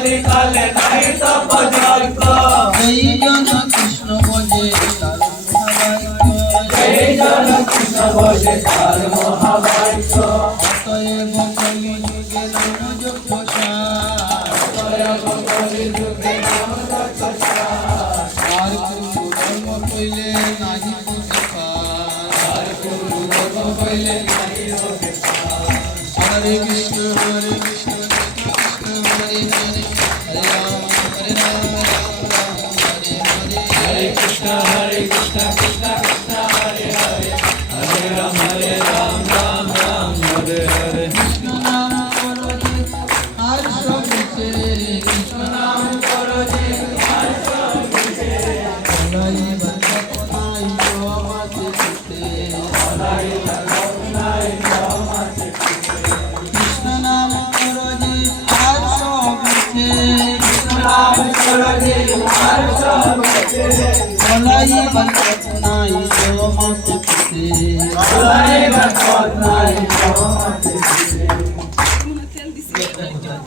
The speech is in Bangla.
কলি কালে নাই তপ যজ্ঞ এই জন কৃষ্ণ ভজে তার মহাবাক্য এই জন কৃষ্ণ ভজে তার মহাবাক্য অতএব কলি যুগে নাম যজ্ঞ অতএব কলি যুগে নাম যজ্ঞ আর কোনো ধর্ম কইলে নাহি প্রতিষ্ঠা আর গুরু ধর্ম হইলে নাই হবে হরে কৃষ্ণ কৃষ্ণ কৃষ্ণ হরে হরে হরে রাম হরে রাম রাম রাম হরে হরে হরে কৃষ্ণ কৃষ্ণ কৃষ্ণ হরে হরে হরে রাম রাম রাম হরে হরে কৃষ্ণ নাম করো যে আর সব মিছে কৃষ্ণ নাম করো যে আর সব মিছে বলাই বন্দাই তো আমাতে চিতে বলাই নাই জমাতে কৃষ্ণ নাম করো যে আর সব মিছে নাম করো যে আর সব মিছে বলাই বন্দাই তো আমাতে চিতে বলাই